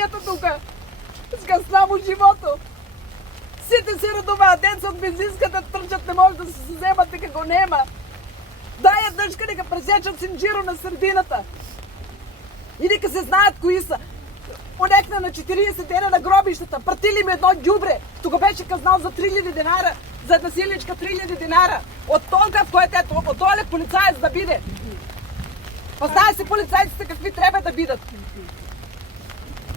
населението тука. Скъснам от живото. Сите се радуваат, деца от бензинската трчат, не може да се вземат, дека го нема. Дајат дъжка дека пресечат синџиро на средината. И дека се знаат кои са. Онекна на 40 дена на гробищата, пратили ми едно ѓубре. Тука беше казнал за 3000 денара, за една силичка 3000 денара. Од толка в којте од толек полицаец да биде. Па знае се полицајците какви треба да бидат.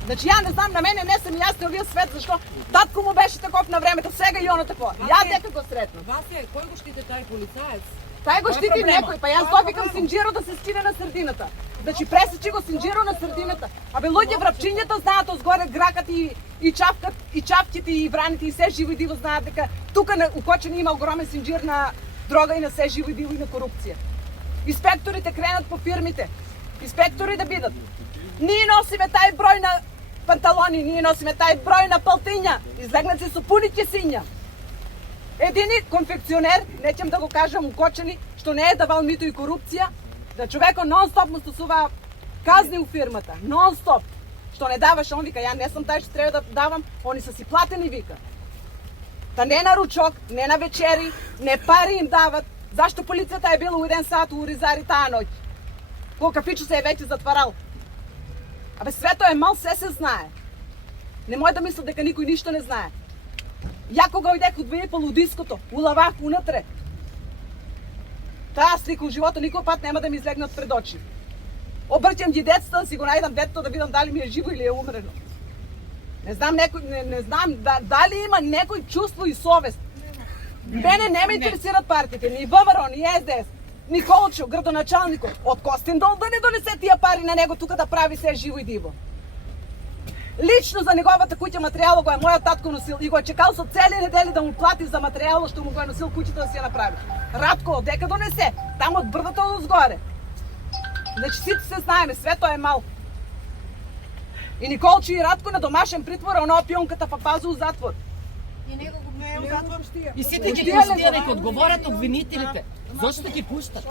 Значи ја не знам, на мене не се ми јасно овие свет, зашто татко му беше таков на времето, сега и оно тако. Ја дека го сретна. Васе, кој го штите тај полицаец? Тај го штити некој, па јас добикам синџиро да се скине на средината. Значи пресечи го синџиро на средината. Абе луѓе врапчињата знаат озгоре гракат и чавкат и чавките и враните и се живо и диво знаат дека тука на Укочани има огромен синџир на дрога и на се живо и диво и на корупција. Инспекторите кренат по фирмите. Инспектори да бидат. Ние носиме тај број на панталони, ние носиме тај број на палтиња, излегнати со пуни кесиња. Едини конфекционер, нечем да го кажам Укочани, што не е давал мито и корупција, да човекот нон-стоп му стосува казни у фирмата, нон-стоп. Што не даваш, он вика, ја не сум тај што треба да давам, они са си платени, вика. Та не на ручок, не на вечери, не пари им дават. Зашто полицијата е била у 1 сат у Ризари таа ноќ? Кога кафичо се е веќе затварал. Абе свето е мал, се знае. Не може да мисля дека никој ништо не знае. Ја кога ојдех од 2,5 у диското, улавах унатре. Таа слика у живота никој пат нема да ми излегнат пред очи. Обрќам ги децата да си го најдам детето да видам дали ми е живо или е умрено. Не знам не знам дали има некој чувство и совест. Мене не ме интересират партиите, ни ВМРО, ни СДС, ни Колчо, градоначалникот. Од Костиндол да не донесе тие пари на него тука да прави се живо и диво. Лично за неговата куќа материјалот го е мојот татко носил и го е чекал со цели недели да му плати за материјалот што му го е носил куќата да си ја направи. Радко, одека донесе? Таму од брдата одозгоре. Значи сите се знаеме, свето е мал. И Николчо и Радко на домашен притвор, а онаа пионката Папазо у затвор. И него го не у затвор. И сите ги пуштија, нека одговорат обвинителите. Зошто ги пуштат?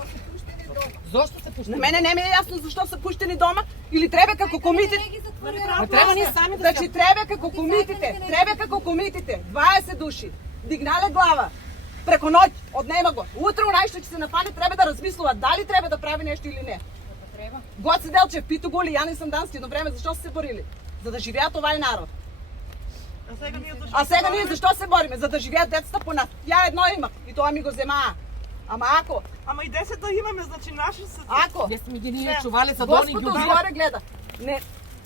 Зошто се пуштат? На мене не ми е јасно зашто се пуштени дома или треба како комитет. Не треба ние сами да Значи треба како комитите, 20 души, дигнале глава, преко ноќ, однема го. Утре унајшто ќе се нафане треба да размислува дали треба да прави нешто или не. Треба. Гоце Делчев, Пито Гули, ја не сам дански едно време, зашто се борили? За да живеат овај народ. А сега ние зашто се бориме? За да живеат децата по нас. Ја едно имах и тоа ми го земаа. Ама ако? Ама и 10 да имаме, значи наши се. Ако? Не сме ги ние чувале са дони ги Господо убија. горе гледа.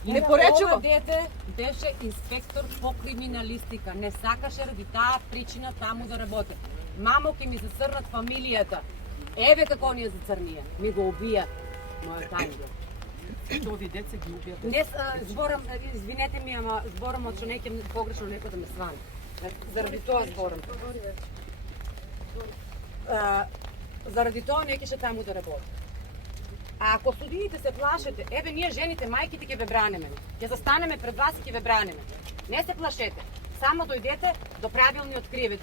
Не поречи Ова го. дете беше инспектор по криминалистика. Не сакаше ради таа причина таму да работи. Мамо, ќе ми зацрнат фамилијата. Еве како ние зацрнија. Ми го убија мојот ангел. Ови деца ги убија. Не, зборам, извинете ми, ама зборам од што неќе погрешно некој да ме свани. Заради тоа зборам. Заради тоа не ќе таму да работи. А ако судиите се плашете, еве ние жените, мајките ќе ве бранеме. Ќе застанеме пред вас и ќе ве бранеме. Не се плашете. Само дојдете до правилниот кривец.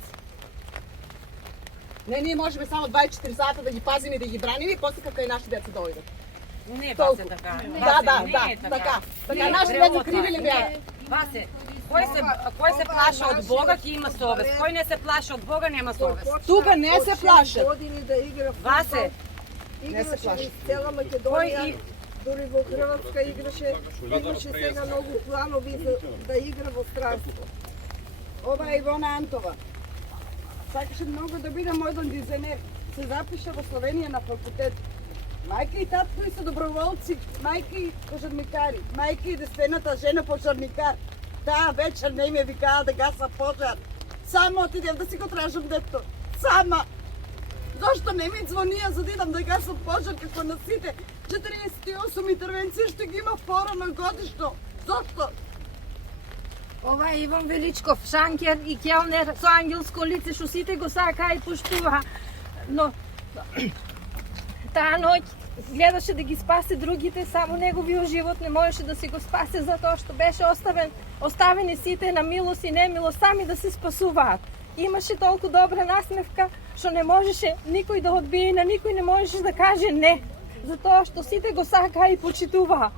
Не, ние можеме само 24 сата да ги пазиме и да ги браниме и после како и наши деца дојдат. Не, Толку. Васе, така. Да, така наши деца криви ли беа? Васе, кој се плаша од Бога ќе има совест. Кој не се плаша од Бога нема совест. Тука не се плашат. Години да игра Васе, Не се плашат. из цела Македонија, дури во Хрватска имаше сега многу планови да игра во странство. Ова е Ивона Антова. Сакаше многу да биде мојден дизајнер. Се запиша во Словенија на факултет. Мајка и татко и се доброволци, мајка и пожарникари, мајка и дестената жена пожарникар. Таа вечер не ме викаа да гаса пожар. Само отидев да си го тражам детето. Сама. Зошто не ми звонија за да идам да гасам пожар како на сите 48 интервенции што ги има порано годишно? Зошто? Ова е Иван Величков, шанкер и келнер со ангелско лице, што сите го сака и поштува. Но таа ноќ гледаше да ги спасе другите, само неговиот живот не можеше да си го спасе затоа што беше оставени сите на милост и немилост сами да се спасуваат. Имаше толку добра насмевка што не можеше никој да одбие, на никој не можеше да каже не, затоа што сите го сакаа и почитуваа.